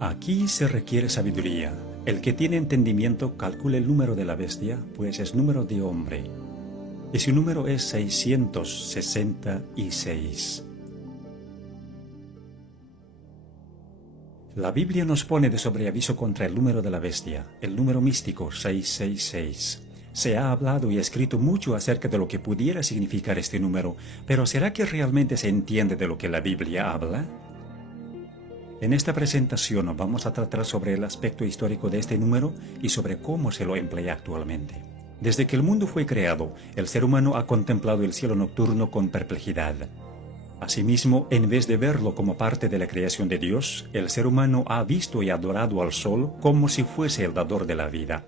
Aquí se requiere sabiduría. El que tiene entendimiento calcule el número de la bestia, pues es número de hombre. Y su número es 666. La Biblia nos pone de sobreaviso contra el número de la bestia, el número místico 666. Se ha hablado y escrito mucho acerca de lo que pudiera significar este número, pero ¿será que realmente se entiende de lo que la Biblia habla? En esta presentación vamos a tratar sobre el aspecto histórico de este número y sobre cómo se lo emplea actualmente. Desde que el mundo fue creado, el ser humano ha contemplado el cielo nocturno con perplejidad. Asimismo, en vez de verlo como parte de la creación de Dios, el ser humano ha visto y adorado al sol como si fuese el dador de la vida.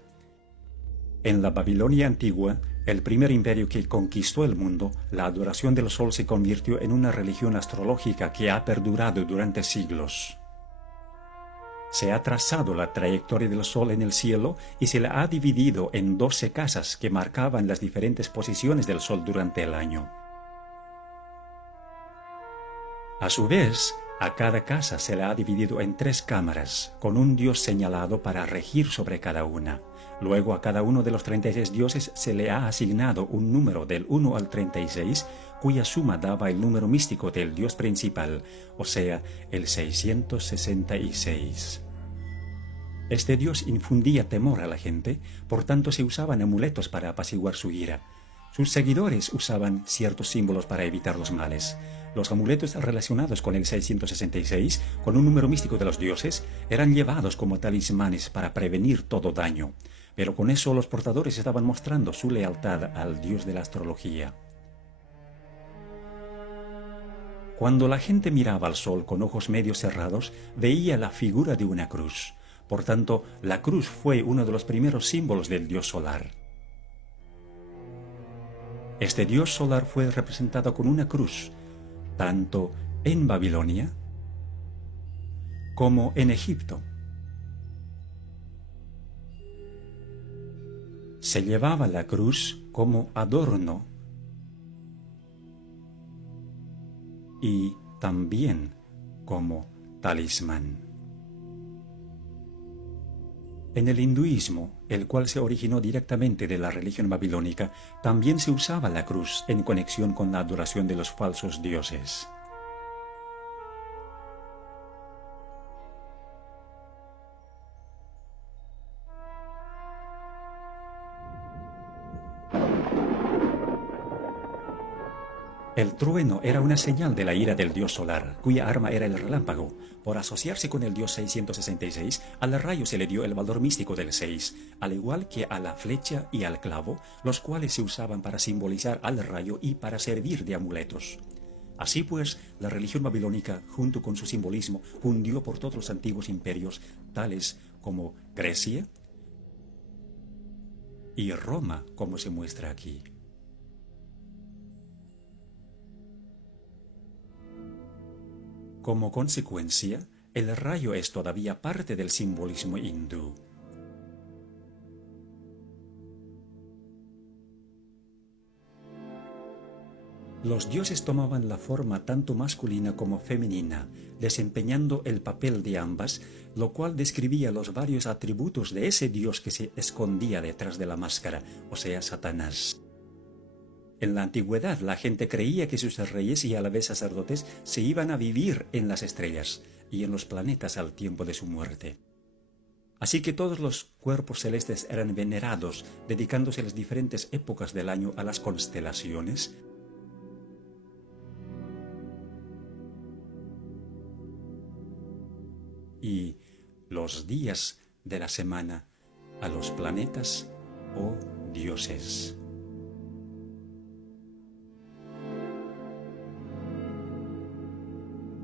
En la Babilonia antigua, el primer imperio que conquistó el mundo, la adoración del sol se convirtió en una religión astrológica que ha perdurado durante siglos. Se ha trazado la trayectoria del sol en el cielo y se la ha dividido en 12 casas que marcaban las diferentes posiciones del sol durante el año. A su vez, a cada casa se la ha dividido en 3 cámaras, con un dios señalado para regir sobre cada una. Luego a cada uno de los 36 dioses se le ha asignado un número del 1 al 36, cuya suma daba el número místico del dios principal, o sea, el 666. Este dios infundía temor a la gente, por tanto se usaban amuletos para apaciguar su ira. Sus seguidores usaban ciertos símbolos para evitar los males. Los amuletos relacionados con el 666, con un número místico de los dioses, eran llevados como talismanes para prevenir todo daño. Pero con eso los portadores estaban mostrando su lealtad al dios de la astrología. Cuando la gente miraba al sol con ojos medio cerrados, veía la figura de una cruz. Por tanto, la cruz fue uno de los primeros símbolos del dios solar. Este dios solar fue representado con una cruz, tanto en Babilonia como en Egipto. Se llevaba la cruz como adorno y también como talismán. En el hinduismo, el cual se originó directamente de la religión babilónica, también se usaba la cruz en conexión con la adoración de los falsos dioses. El trueno era una señal de la ira del dios solar, cuya arma era el relámpago. Por asociarse con el dios 666, al rayo se le dio el valor místico del 6, al igual que a la flecha y al clavo, los cuales se usaban para simbolizar al rayo y para servir de amuletos. Así pues, la religión babilónica, junto con su simbolismo, cundió por todos los antiguos imperios, tales como Grecia y Roma, como se muestra aquí. Como consecuencia, el rayo es todavía parte del simbolismo hindú. Los dioses tomaban la forma tanto masculina como femenina, desempeñando el papel de ambas, lo cual describía los varios atributos de ese dios que se escondía detrás de la máscara, o sea, Satanás. En la antigüedad, la gente creía que sus reyes y a la vez sacerdotes se iban a vivir en las estrellas y en los planetas al tiempo de su muerte. Así que todos los cuerpos celestes eran venerados, dedicándose las diferentes épocas del año a las constelaciones, y los días de la semana a los planetas o dioses.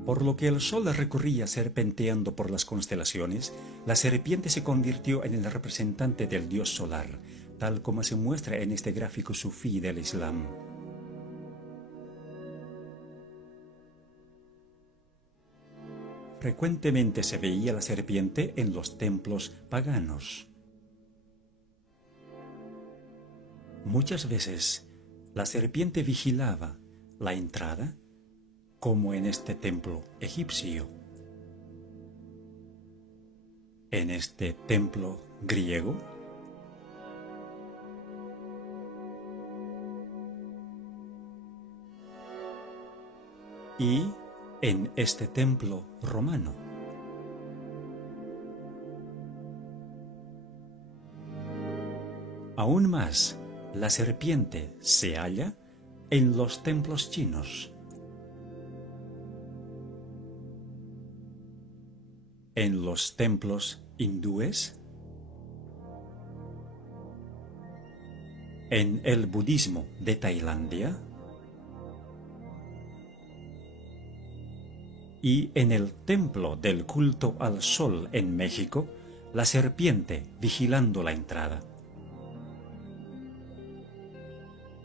Por lo que el sol recorría serpenteando por las constelaciones, la serpiente se convirtió en el representante del dios solar, tal como se muestra en este gráfico sufí del Islam. Frecuentemente se veía la serpiente en los templos paganos. Muchas veces la serpiente vigilaba la entrada, como en este templo egipcio. en este templo griego y en este templo romano. Aún más, la serpiente se halla en los templos chinos, en los templos hindúes, en el budismo de Tailandia y en el templo del culto al sol en México, la serpiente vigilando la entrada.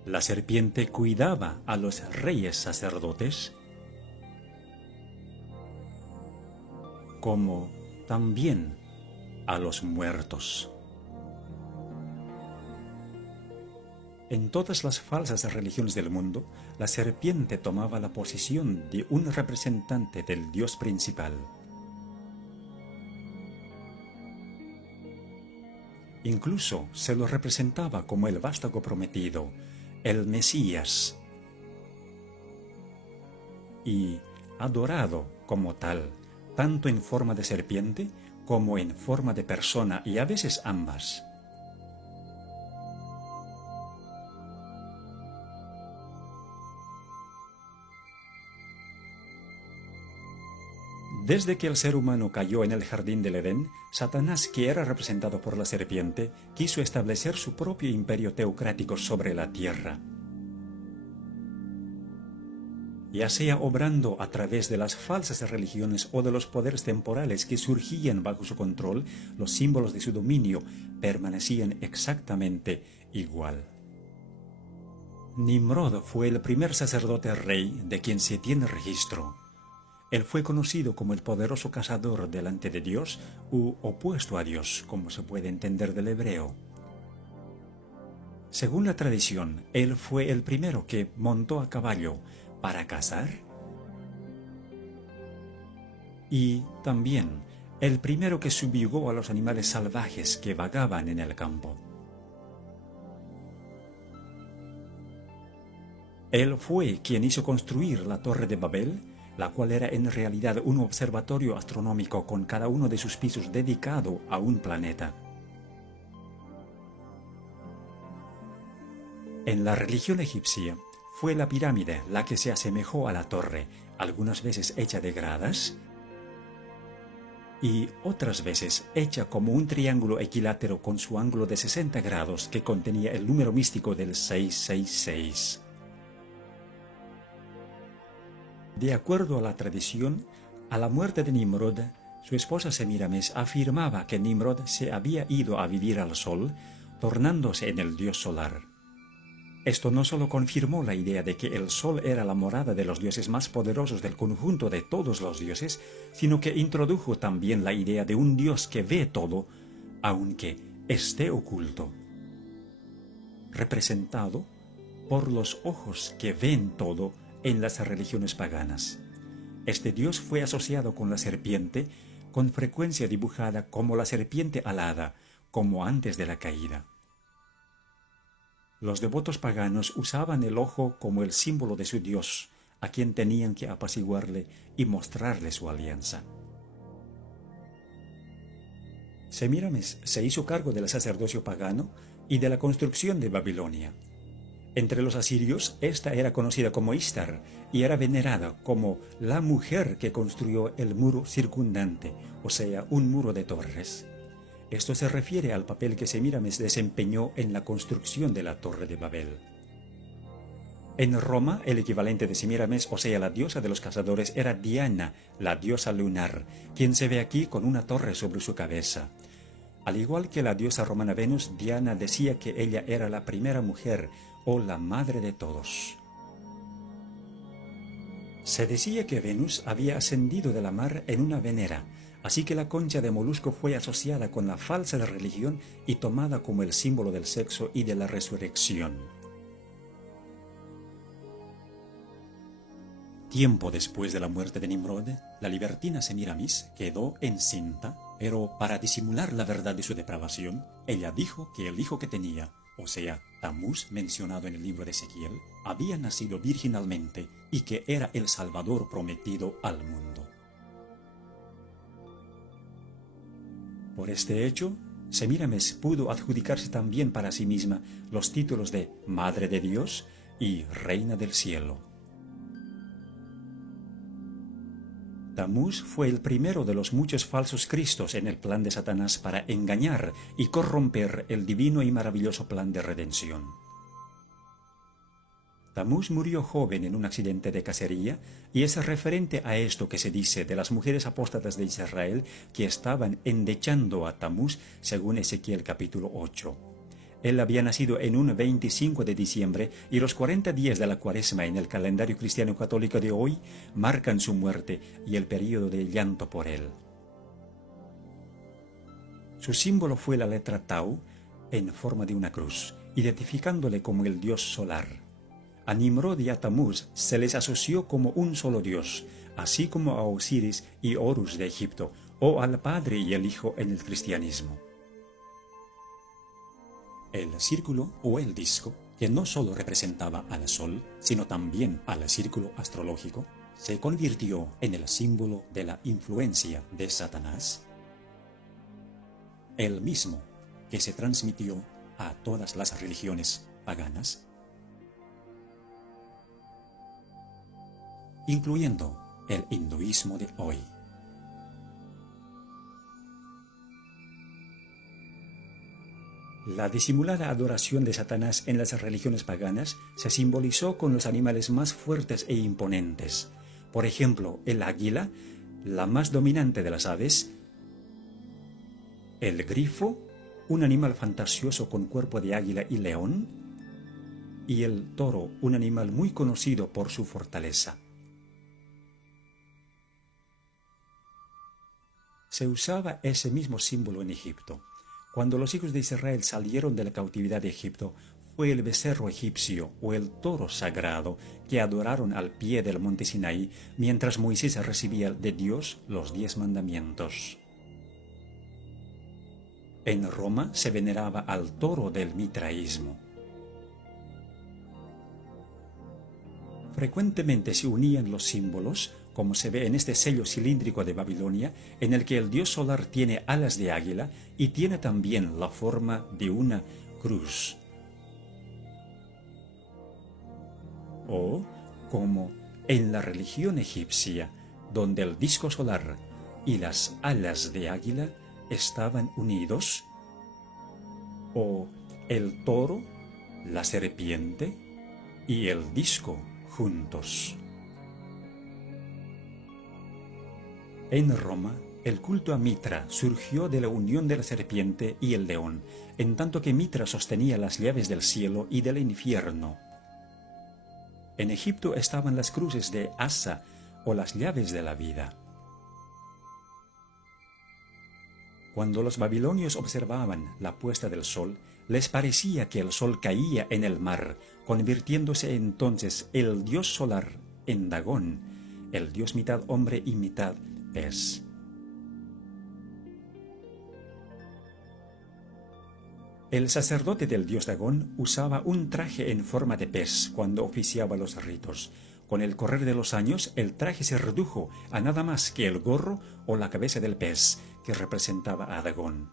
La serpiente cuidaba a los reyes sacerdotes, como también a los muertos. En todas las falsas religiones del mundo, la serpiente tomaba la posición de un representante del dios principal. Incluso se lo representaba como el vástago prometido, el Mesías, y adorado como tal, tanto en forma de serpiente como en forma de persona, y a veces ambas. Desde que el ser humano cayó en el jardín del Edén, Satanás, que era representado por la serpiente, quiso establecer su propio imperio teocrático sobre la tierra. Ya sea obrando a través de las falsas religiones o de los poderes temporales que surgían bajo su control, los símbolos de su dominio permanecían exactamente igual. Nimrod fue el primer sacerdote rey de quien se tiene registro. Él fue conocido como el poderoso cazador delante de Dios u opuesto a Dios, como se puede entender del hebreo. Según la tradición, él fue el primero que montó a caballo para cazar y también el primero que subyugó a los animales salvajes que vagaban en el campo. Él fue quien hizo construir la Torre de Babel, la cual era en realidad un observatorio astronómico con cada uno de sus pisos dedicado a un planeta. En la religión egipcia, fue la pirámide la que se asemejó a la torre, algunas veces hecha de gradas y otras veces hecha como un triángulo equilátero con su ángulo de 60 grados que contenía el número místico del 666. De acuerdo a la tradición, a la muerte de Nimrod, su esposa Semiramis afirmaba que Nimrod se había ido a vivir al sol, tornándose en el dios solar. Esto no solo confirmó la idea de que el sol era la morada de los dioses más poderosos del conjunto de todos los dioses, sino que introdujo también la idea de un dios que ve todo, aunque esté oculto, representado por los ojos que ven todo en las religiones paganas. Este dios fue asociado con la serpiente, con frecuencia dibujada como la serpiente alada, como antes de la caída. Los devotos paganos usaban el ojo como el símbolo de su dios, a quien tenían que apaciguarle y mostrarle su alianza. Semíramis se hizo cargo del sacerdocio pagano y de la construcción de Babilonia. Entre los asirios, esta era conocida como Istar y era venerada como la mujer que construyó el muro circundante, o sea, un muro de torres. Esto se refiere al papel que Semíramis desempeñó en la construcción de la Torre de Babel. En Roma, el equivalente de Semíramis, o sea, la diosa de los cazadores, era Diana, la diosa lunar, quien se ve aquí con una torre sobre su cabeza. Al igual que la diosa romana Venus, Diana decía que ella era la primera mujer o la madre de todos. Se decía que Venus había ascendido de la mar en una venera, así que la concha de molusco fue asociada con la falsa religión y tomada como el símbolo del sexo y de la resurrección. Tiempo después de la muerte de Nimrod, la libertina Semíramis quedó encinta Pero para disimular la verdad de su depravación, ella dijo que el hijo que tenía, o sea, Tamuz mencionado en el libro de Ezequiel, había nacido virginalmente y que era el Salvador prometido al mundo. Por este hecho, Semíramis pudo adjudicarse también para sí misma los títulos de Madre de Dios y Reina del Cielo. Tamuz fue el primero de los muchos falsos cristos en el plan de Satanás para engañar y corromper el divino y maravilloso plan de redención. Tamuz murió joven en un accidente de cacería y es referente a esto que se dice de las mujeres apóstatas de Israel que estaban endechando a Tamuz según Ezequiel capítulo 8. Él había nacido en un 25 de diciembre y los 40 días de la Cuaresma en el calendario cristiano católico de hoy marcan su muerte y el período de llanto por él. Su símbolo fue la letra Tau en forma de una cruz, identificándole como el dios solar. A Nimrod y a Tamuz se les asoció como un solo dios, así como a Osiris y Horus de Egipto, o al Padre y el Hijo en el cristianismo. El círculo o el disco, que no solo representaba al Sol, sino también al círculo astrológico, se convirtió en el símbolo de la influencia de Satanás, el mismo que se transmitió a todas las religiones paganas, incluyendo el hinduismo de hoy. La disimulada adoración de Satanás en las religiones paganas se simbolizó con los animales más fuertes e imponentes. Por ejemplo, el águila, la más dominante de las aves, el grifo, un animal fantasioso con cuerpo de águila y león, y el toro, un animal muy conocido por su fortaleza. Se usaba ese mismo símbolo en Egipto. Cuando los hijos de Israel salieron de la cautividad de Egipto, fue el becerro egipcio o el toro sagrado que adoraron al pie del monte Sinaí mientras Moisés recibía de Dios los 10 mandamientos. En Roma se veneraba al toro del mitraísmo. Frecuentemente se unían los símbolos, como se ve en este sello cilíndrico de Babilonia, en el que el dios solar tiene alas de águila y tiene también la forma de una cruz. O como en la religión egipcia, donde el disco solar y las alas de águila estaban unidos, o el toro, la serpiente y el disco juntos. En Roma, el culto a Mitra surgió de la unión de la serpiente y el león, en tanto que Mitra sostenía las llaves del cielo y del infierno. En Egipto estaban las cruces de Asa o las llaves de la vida. Cuando los babilonios observaban la puesta del sol, les parecía que el sol caía en el mar, convirtiéndose entonces el dios solar en Dagón, el dios mitad hombre y mitad pez. El sacerdote del dios Dagón usaba un traje en forma de pez cuando oficiaba los ritos. Con el correr de los años, el traje se redujo a nada más que el gorro o la cabeza del pez, que representaba a Dagón.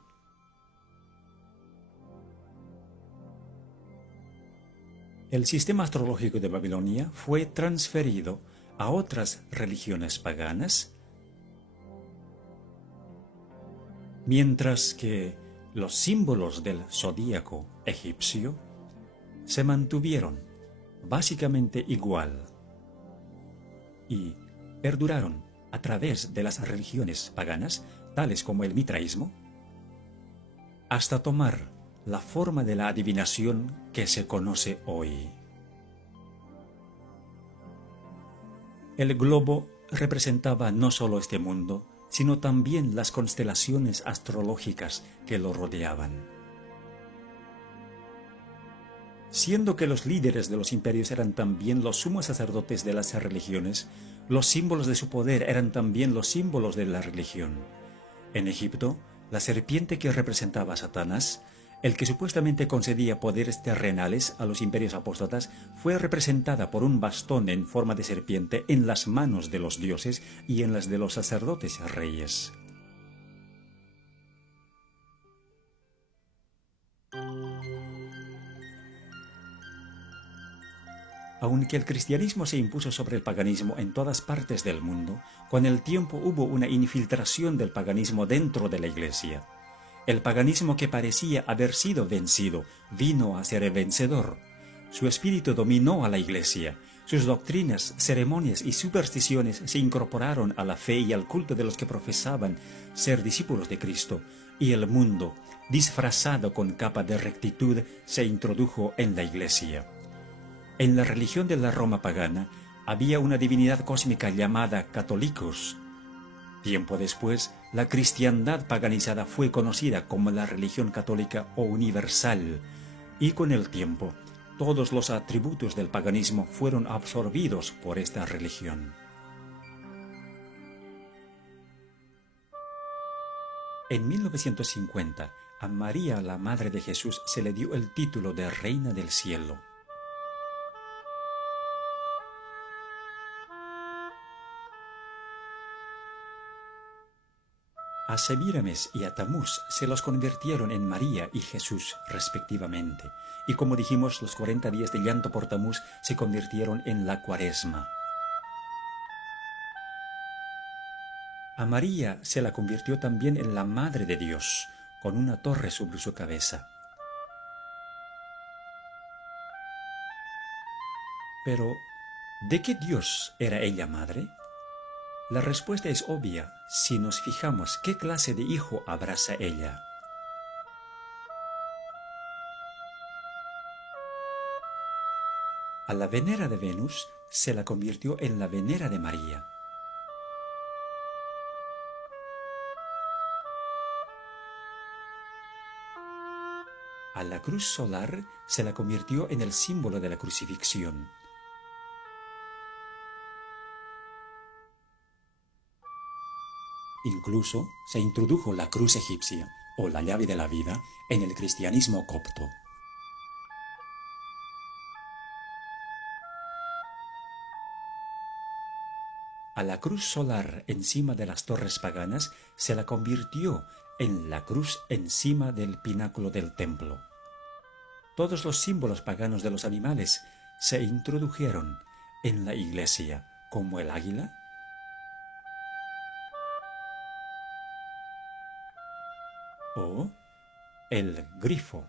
El sistema astrológico de Babilonia fue transferido a otras religiones paganas, mientras que los símbolos del zodíaco egipcio se mantuvieron básicamente igual y perduraron a través de las religiones paganas, tales como el mitraísmo, hasta tomar la forma de la adivinación que se conoce hoy. El globo representaba no solo este mundo, sino también las constelaciones astrológicas que lo rodeaban. Siendo que los líderes de los imperios eran también los sumos sacerdotes de las religiones, los símbolos de su poder eran también los símbolos de la religión. En Egipto, la serpiente que representaba a Satanás, el que supuestamente concedía poderes terrenales a los imperios apóstatas, fue representada por un bastón en forma de serpiente en las manos de los dioses y en las de los sacerdotes reyes. Aunque el cristianismo se impuso sobre el paganismo en todas partes del mundo, con el tiempo hubo una infiltración del paganismo dentro de la Iglesia. El paganismo que parecía haber sido vencido vino a ser el vencedor. Su espíritu dominó a la Iglesia. Sus doctrinas, ceremonias y supersticiones se incorporaron a la fe y al culto de los que profesaban ser discípulos de Cristo, y el mundo, disfrazado con capa de rectitud, se introdujo en la Iglesia. En la religión de la Roma pagana había una divinidad cósmica llamada Catholicos. Tiempo después, la cristiandad paganizada fue conocida como la religión católica o universal, y con el tiempo, todos los atributos del paganismo fueron absorbidos por esta religión. En 1950, a María, la Madre de Jesús, se le dio el título de Reina del Cielo. A Semíramis y a Tamuz se los convirtieron en María y Jesús, respectivamente, y como dijimos, los 40 días de llanto por Tamuz se convirtieron en la Cuaresma. A María se la convirtió también en la Madre de Dios, con una torre sobre su cabeza. Pero, ¿de qué Dios era ella madre? La respuesta es obvia si nos fijamos qué clase de hijo abraza ella. A la Venera de Venus se la convirtió en la Venera de María. A la cruz solar se la convirtió en el símbolo de la crucifixión. Incluso se introdujo la cruz egipcia, o la llave de la vida, en el cristianismo copto. A la cruz solar encima de las torres paganas se la convirtió en la cruz encima del pináculo del templo. Todos los símbolos paganos de los animales se introdujeron en la iglesia, como el águila, o el grifo.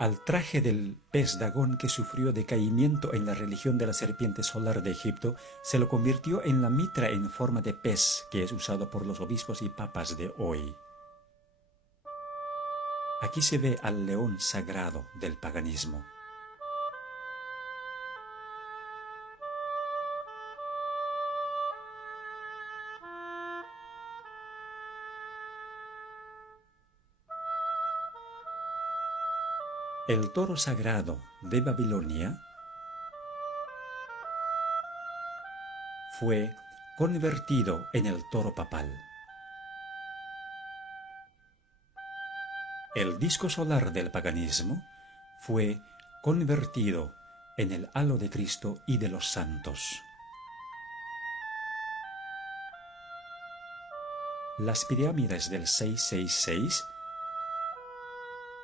Al traje del pez Dagón, que sufrió decaimiento en la religión de la serpiente solar de Egipto, se lo convirtió en la mitra en forma de pez que es usado por los obispos y papas de hoy. Aquí se ve al león sagrado del paganismo. El toro sagrado de Babilonia fue convertido en el toro papal. El disco solar del paganismo fue convertido en el halo de Cristo y de los santos. Las pirámides del 666,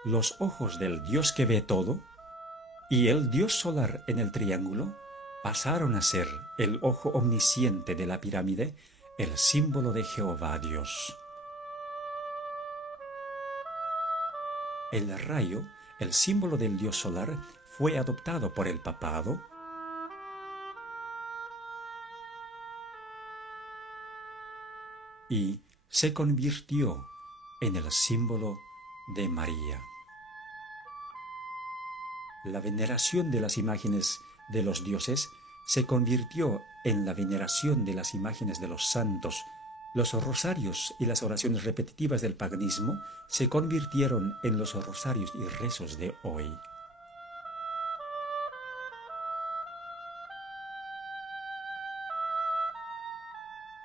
los ojos del Dios que ve todo, y el Dios solar en el triángulo, pasaron a ser el ojo omnisciente de la pirámide, el símbolo de Jehová Dios. El rayo, el símbolo del Dios solar, fue adoptado por el papado y se convirtió en el símbolo de María. La veneración de las imágenes de los dioses se convirtió en la veneración de las imágenes de los santos. Los rosarios y las oraciones repetitivas del paganismo se convirtieron en los rosarios y rezos de hoy.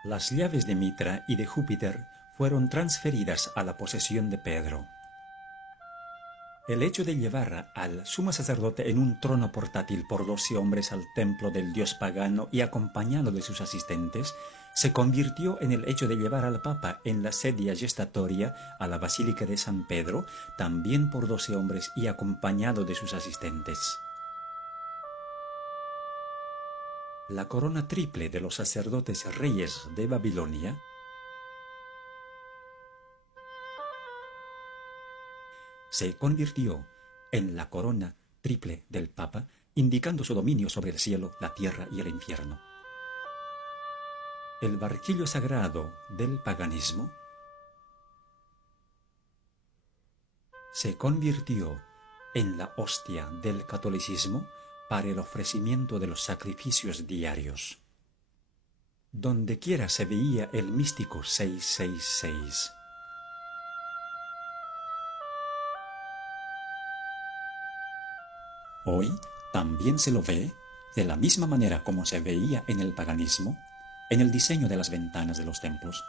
Las llaves de Mitra y de Júpiter fueron transferidas a la posesión de Pedro. El hecho de llevar al sumo sacerdote en un trono portátil por 12 hombres al templo del dios pagano y acompañado de sus asistentes, se convirtió en el hecho de llevar al Papa en la sedia gestatoria a la Basílica de San Pedro, también por 12 hombres y acompañado de sus asistentes. La corona triple de los sacerdotes reyes de Babilonia se convirtió en la corona triple del Papa, indicando su dominio sobre el cielo, la tierra y el infierno. El barquillo sagrado del paganismo se convirtió en la hostia del catolicismo para el ofrecimiento de los sacrificios diarios. Dondequiera se veía el místico 666. Hoy también se lo ve de la misma manera como se veía en el paganismo, en el diseño de las ventanas de los templos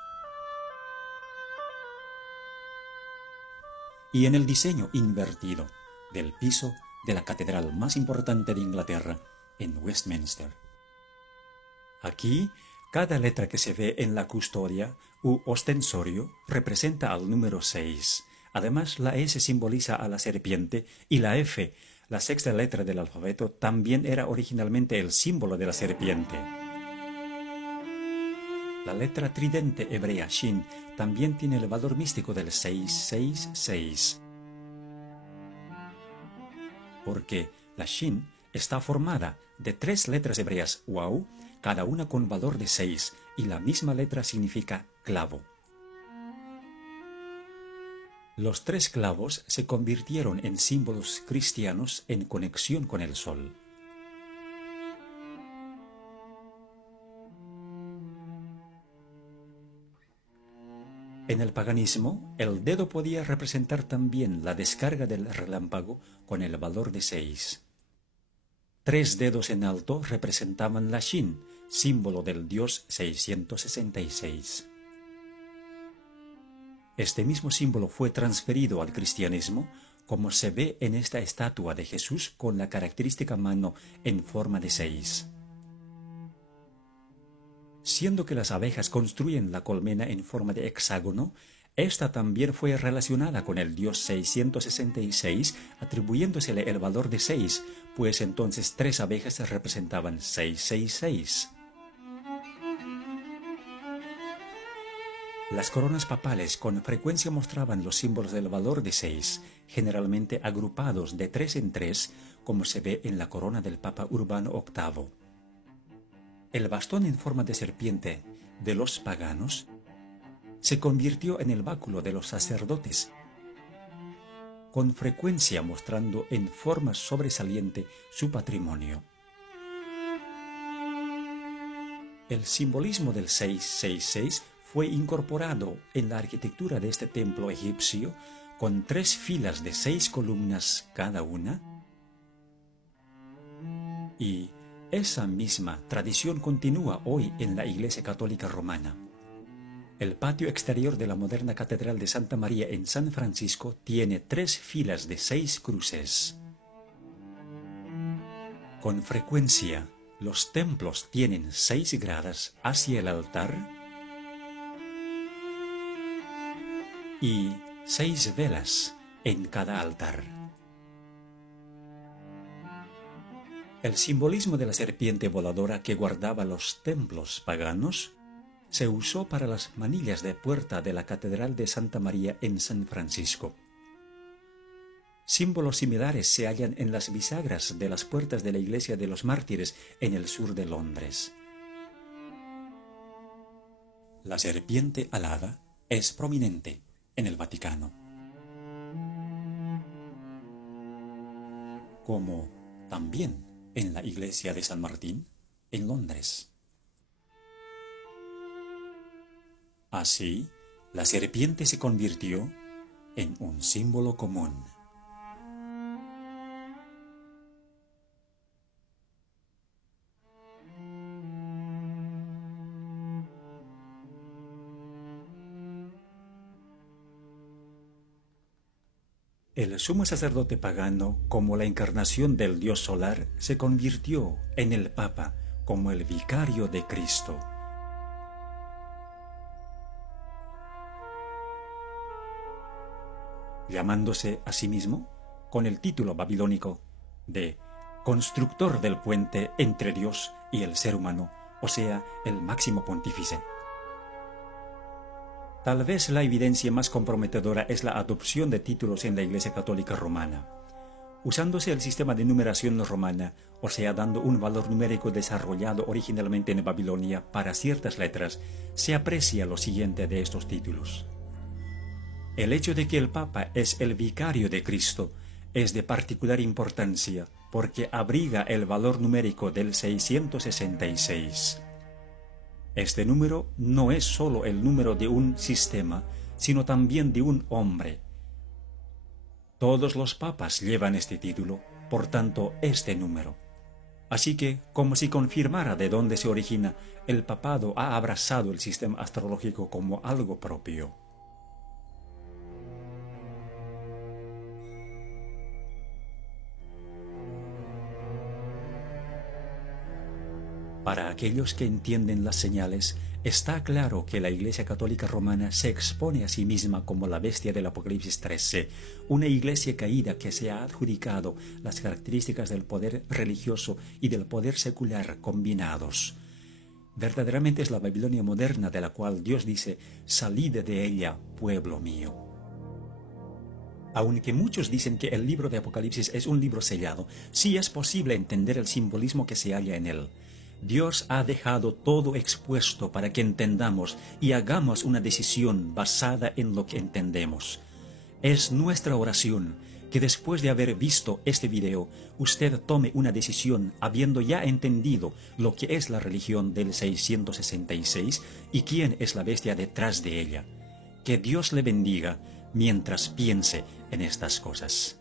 y en el diseño invertido del piso de la catedral más importante de Inglaterra, en Westminster. Aquí, cada letra que se ve en la custodia u ostensorio representa al número 6. Además, la S simboliza a la serpiente y la F, la sexta letra del alfabeto, también era originalmente el símbolo de la serpiente. La letra tridente hebrea Shin también tiene el valor místico del 666. Porque la Shin está formada de 3 letras hebreas Wau, cada una con valor de 6, y la misma letra significa clavo. Los 3 clavos se convirtieron en símbolos cristianos en conexión con el sol. En el paganismo, el dedo podía representar también la descarga del relámpago con el valor de 6. 3 dedos en alto representaban la Shin, símbolo del dios 666. Este mismo símbolo fue transferido al cristianismo, como se ve en esta estatua de Jesús con la característica mano en forma de 6. Siendo que las abejas construyen la colmena en forma de hexágono, esta también fue relacionada con el dios 666, atribuyéndosele el valor de 6, pues entonces 3 abejas representaban 666. Las coronas papales con frecuencia mostraban los símbolos del valor de 6, generalmente agrupados de 3 en 3, como se ve en la corona del Papa Urbano VIII. El bastón en forma de serpiente de los paganos se convirtió en el báculo de los sacerdotes, con frecuencia mostrando en forma sobresaliente su patrimonio. El simbolismo del 666 fue incorporado en la arquitectura de este templo egipcio con 3 filas de 6 columnas cada una, y esa misma tradición continúa hoy en la Iglesia Católica Romana. El patio exterior de la moderna Catedral de Santa María en San Francisco tiene 3 filas de 6 cruces. Con frecuencia, los templos tienen 6 gradas hacia el altar y 6 velas en cada altar. El simbolismo de la serpiente voladora que guardaba los templos paganos se usó para las manillas de puerta de la Catedral de Santa María en San Francisco. Símbolos similares se hallan en las bisagras de las puertas de la Iglesia de los Mártires en el sur de Londres. La serpiente alada es prominente en el Vaticano, como también en la Iglesia de San Martín en Londres. Así, la serpiente se convirtió en un símbolo común. El sumo sacerdote pagano, como la encarnación del Dios solar, se convirtió en el Papa como el vicario de Cristo. Llamándose a sí mismo con el título babilónico de constructor del puente entre Dios y el ser humano, o sea, el máximo pontífice. Tal vez la evidencia más comprometedora es la adopción de títulos en la Iglesia Católica Romana. Usándose el sistema de numeración romana, o sea, dando un valor numérico desarrollado originalmente en Babilonia para ciertas letras, se aprecia lo siguiente de estos títulos. El hecho de que el Papa es el vicario de Cristo es de particular importancia porque abriga el valor numérico del 666. Este número no es solo el número de un sistema, sino también de un hombre. Todos los papas llevan este título, por tanto, este número. Así que, como si confirmara de dónde se origina, el papado ha abrazado el sistema astrológico como algo propio. Para aquellos que entienden las señales, está claro que la Iglesia Católica Romana se expone a sí misma como la bestia del Apocalipsis 13, una iglesia caída que se ha adjudicado las características del poder religioso y del poder secular combinados. Verdaderamente es la Babilonia moderna de la cual Dios dice: «Salid de ella, pueblo mío». Aunque muchos dicen que el libro de Apocalipsis es un libro sellado, sí es posible entender el simbolismo que se halla en él. Dios ha dejado todo expuesto para que entendamos y hagamos una decisión basada en lo que entendemos. Es nuestra oración que después de haber visto este video, usted tome una decisión habiendo ya entendido lo que es la religión del 666 y quién es la bestia detrás de ella. Que Dios le bendiga mientras piense en estas cosas.